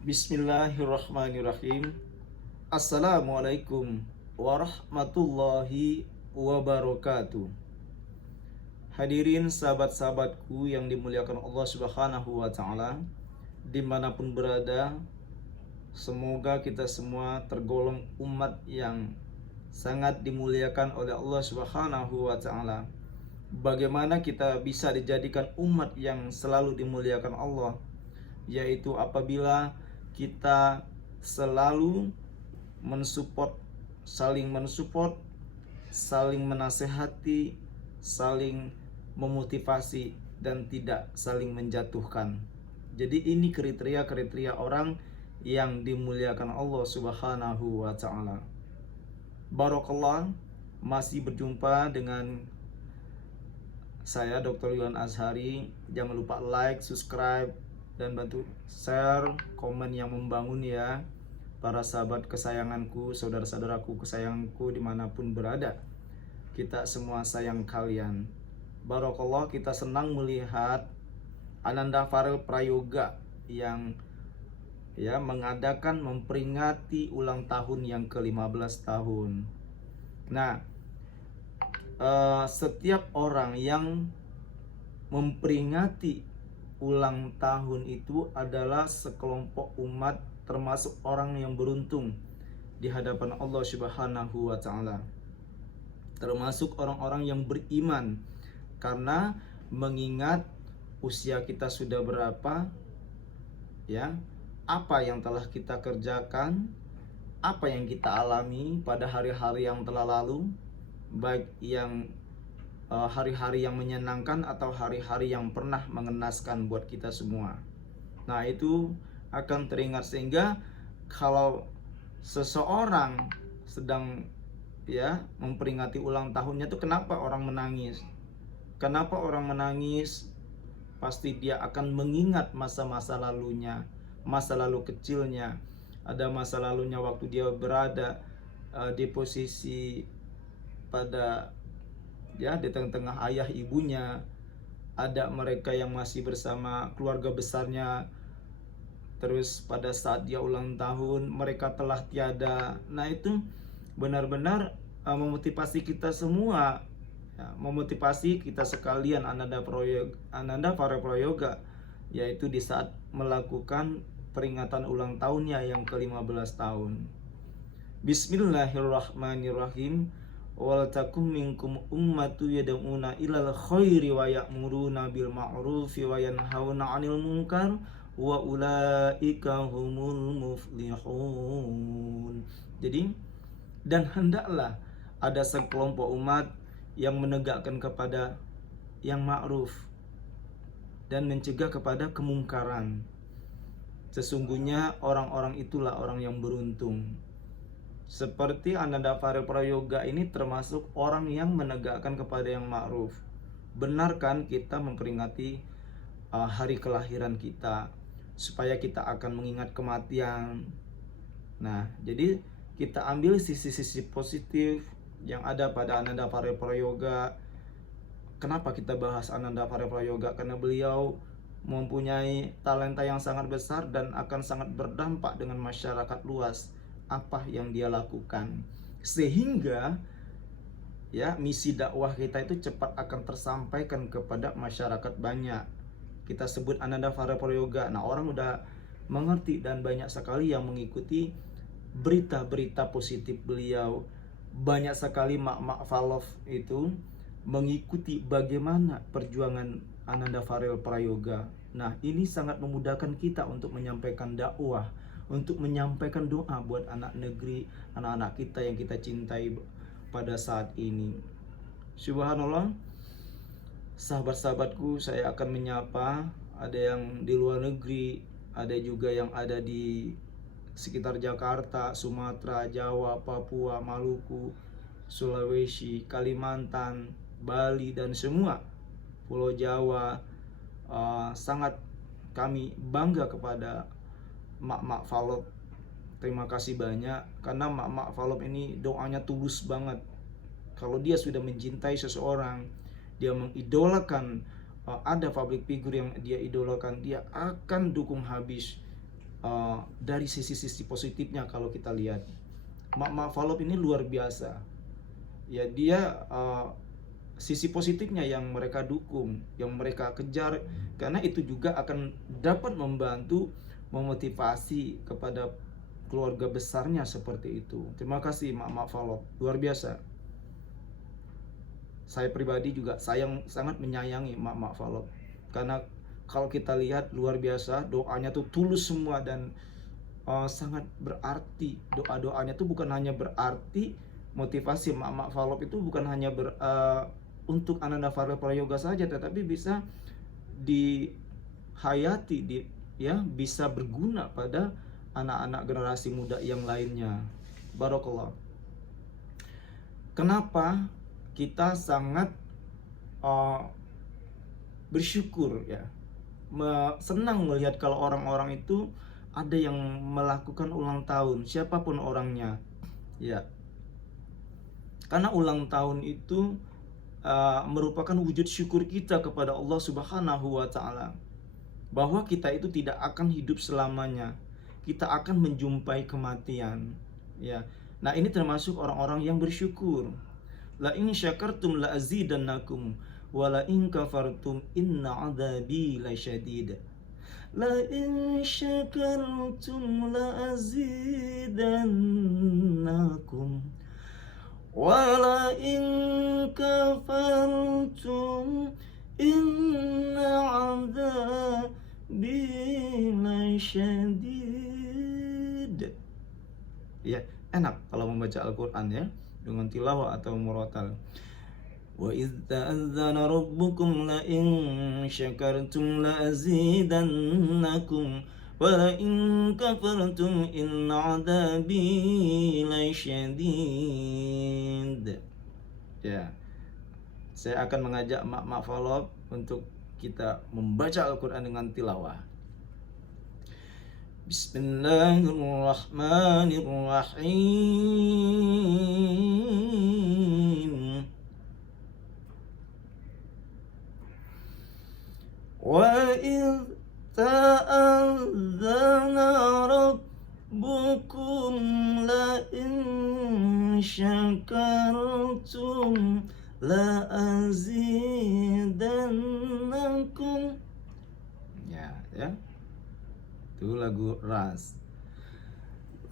Bismillahirrahmanirrahim. Assalamualaikum warahmatullahi wabarakatuh. Hadirin sahabat-sahabatku yang dimuliakan Allah Subhanahu wa taala, dimanapun berada, semoga kita semua tergolong umat yang sangat dimuliakan oleh Allah Subhanahu wa taala. Bagaimana kita bisa dijadikan umat yang selalu dimuliakan Allah? Yaitu apabila kita selalu saling mensupport, saling menasehati, saling memotivasi, dan tidak saling menjatuhkan. Jadi ini kriteria-kriteria orang yang dimuliakan Allah Subhanahu wa taala. Barakallah, masih berjumpa dengan saya Dr. Yuan Azhari. Jangan lupa like, subscribe, dan bantu share, komen yang membangun ya. Para sahabat kesayanganku, saudara-saudaraku kesayanganku dimanapun berada, kita semua sayang kalian. Barakallah, kita senang melihat Ananda Farel Prayoga yang mengadakan memperingati ulang tahun yang ke-15 tahun. Nah, setiap orang yang memperingati ulang tahun itu adalah sekelompok umat, termasuk orang yang beruntung di hadapan Allah Subhanahu wa taala. Termasuk orang-orang yang beriman, karena mengingat usia kita sudah berapa, ya, apa yang telah kita kerjakan, apa yang kita alami pada hari-hari yang telah lalu, baik yang hari-hari yang menyenangkan atau hari-hari yang pernah mengenaskan buat kita semua. Nah, itu akan teringat, sehingga kalau seseorang sedang memperingati ulang tahunnya itu, kenapa orang menangis? Kenapa orang menangis? Pasti dia akan mengingat masa-masa lalunya, masa lalu kecilnya. Ada masa lalunya waktu dia berada di posisi di tengah-tengah ayah ibunya. Ada mereka yang masih bersama keluarga besarnya, terus pada saat dia ulang tahun mereka telah tiada. Nah, itu benar-benar memotivasi kita semua, memotivasi kita sekalian Ananda Farel Prayoga, yaitu di saat melakukan peringatan ulang tahunnya yang ke-15 tahun. Bismillahirrahmanirrahim. Wal takum minkum ummatu yad'una ilal khairi wa ya'muruna bil ma'rufi wa yanhauna 'anil munkar wa ulaika humul muflihun. Jadi, dan hendaklah ada sekelompok umat yang menegakkan kepada yang ma'ruf dan mencegah kepada kemungkaran. Sesungguhnya orang-orang itulah orang yang beruntung. Seperti Ananda Farel Prayoga ini termasuk orang yang menegakkan kepada yang ma'ruf. Benar kan kita memperingati hari kelahiran kita, supaya kita akan mengingat kematian. Nah, jadi kita ambil sisi-sisi positif yang ada pada Ananda Farel Prayoga. Kenapa kita bahas Ananda Farel Prayoga? Karena beliau mempunyai talenta yang sangat besar dan akan sangat berdampak dengan masyarakat luas apa yang dia lakukan, sehingga misi dakwah kita itu cepat akan tersampaikan kepada masyarakat banyak. Kita sebut Ananda Farel Prayoga. Nah, orang udah mengerti dan banyak sekali yang mengikuti berita-berita positif beliau. Banyak sekali mak-mak falaf itu mengikuti bagaimana perjuangan Ananda Farel Prayoga. Nah, ini sangat memudahkan kita untuk menyampaikan dakwah, untuk menyampaikan doa buat anak negeri, anak-anak kita yang kita cintai pada saat ini. Subhanallah, sahabat-sahabatku, saya akan menyapa. Ada yang di luar negeri, ada juga yang ada di sekitar Jakarta, Sumatera, Jawa, Papua, Maluku, Sulawesi, Kalimantan, Bali, dan semua Pulau Jawa. Sangat kami bangga kepada mak-mak falop. Terima kasih banyak, karena mak-mak falop ini doanya tulus banget. Kalau dia sudah mencintai seseorang, dia mengidolakan, ada public figure yang dia idolakan, dia akan dukung habis. dari sisi-sisi positifnya kalau kita lihat, Mak Falop ini luar biasa. Ya, dia sisi positifnya yang mereka dukung, yang mereka kejar, karena itu juga akan dapat membantu memotivasi kepada keluarga besarnya seperti itu. Terima kasih Mak Falop, luar biasa. Saya pribadi juga sangat menyayangi Mak Falop, karena kalau kita lihat luar biasa, doanya tuh tulus semua dan sangat berarti. Doa-doanya tuh bukan hanya berarti motivasi. Mak Falop itu bukan hanya untuk Ananda Farel Prayoga saja, tetapi bisa dihayati, bisa berguna pada anak-anak generasi muda yang lainnya. Barakallah. Kenapa kita sangat bersyukur, ya, senang melihat kalau orang-orang itu ada yang melakukan ulang tahun, siapapun orangnya, ya, karena ulang tahun itu merupakan wujud syukur kita kepada Allah Subhanahu wa Ta'ala, bahwa kita itu tidak akan hidup selamanya, kita akan menjumpai kematian, ya. Nah, ini termasuk orang-orang yang bersyukur. La in syakartum la azidannakum wa la in kafartum inna adzabi lasyadid. La in syakartum la azidannakum wala in kafartum inna adzabi lasyadid. Ya, enak kalau membaca Al-Quran, ya, dengan tilawah atau murotal. Wa idz ta'adzana rabbukum la in syakartum la azidannakum wa la in kafartum inna adzabi lasyadid. Ya, saya akan mengajak Mak Falop untuk kita membaca Al-Quran dengan tilawah. Bismillahirrahmanirrahim. Wa idz ta'adzana rabbukum la in syakartum la azidannakum. Ya. Itu lagu Ras.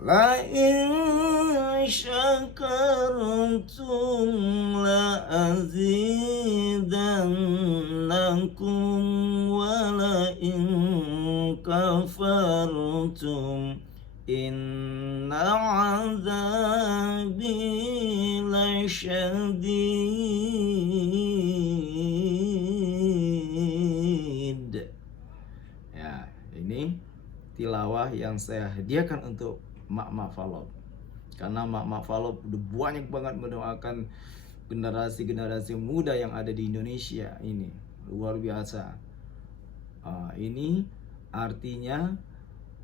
La in syakartum la azidannakum wa la in kafartum inna azabi lasyadid. Ya, ini tilawah yang saya hadiahkan untuk Mak Falop, karena Mak Falop udah banyak banget mendoakan generasi muda yang ada di Indonesia ini, luar biasa. Ini artinya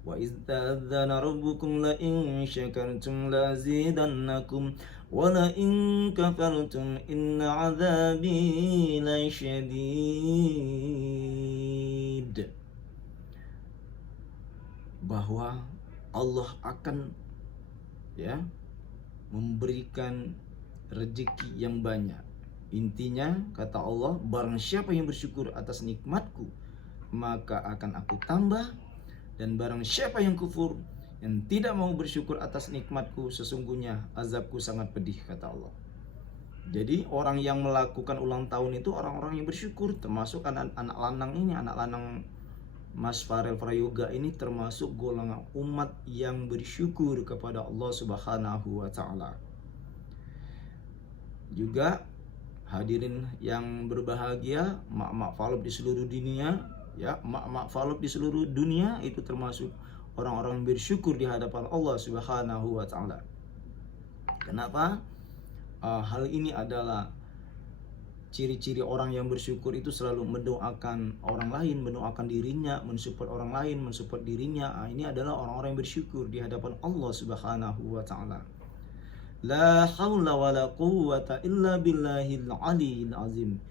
wa izdadzana rabbukum la in syakartum la azidannakum wa la in kafartum inna adzabi lasyadid. Bahwa Allah akan, ya, memberikan rezeki yang banyak. Intinya kata Allah, barang siapa yang bersyukur atas nikmatku maka akan aku tambah, dan barang siapa yang kufur, yang tidak mau bersyukur atas nikmatku, sesungguhnya azabku sangat pedih, kata Allah. Jadi orang yang melakukan ulang tahun itu orang-orang yang bersyukur, termasuk anak lanang ini, anak lanang Mas Farel Prayoga ini termasuk golongan umat yang bersyukur kepada Allah Subhanahu wa Ta'ala. Juga hadirin yang berbahagia, Mak Falop di seluruh dunia, ya, Mak Falop di seluruh dunia itu termasuk orang-orang bersyukur di hadapan Allah Subhanahu wa Ta'ala. Kenapa? Hal ini adalah ciri-ciri orang yang bersyukur itu selalu mendoakan orang lain, mendoakan dirinya, mensupport orang lain, mensupport dirinya. Ini adalah orang-orang yang bersyukur di hadapan Allah Subhanahu wa Ta'ala. La haula wa la quwwata illa billahil aliyil azim.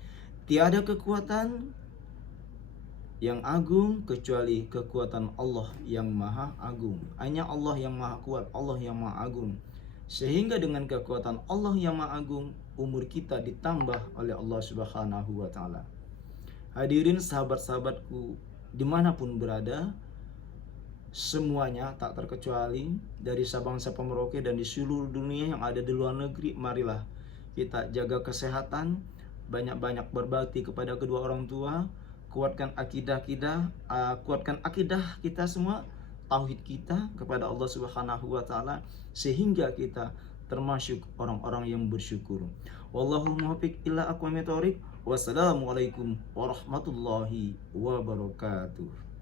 Tiada kekuatan yang agung kecuali kekuatan Allah yang maha agung. Hanya Allah yang maha kuat, Allah yang maha agung. Sehingga dengan kekuatan Allah yang maha agung, umur kita ditambah oleh Allah Subhanahu wa ta'ala. Hadirin sahabat-sahabatku dimanapun berada, semuanya tak terkecuali dari Sabang sampai Merauke dan di seluruh dunia yang ada di luar negeri, marilah kita jaga kesehatan, banyak-banyak berbakti kepada kedua orang tua, kuatkan akidah kita, kita semua, tauhid kita kepada Allah Subhanahu wa taala, sehingga kita termasuk orang-orang yang bersyukur. Wallahul muwaffiq ila aqwamit thoriq. Wassalamualaikum warahmatullahi wabarakatuh.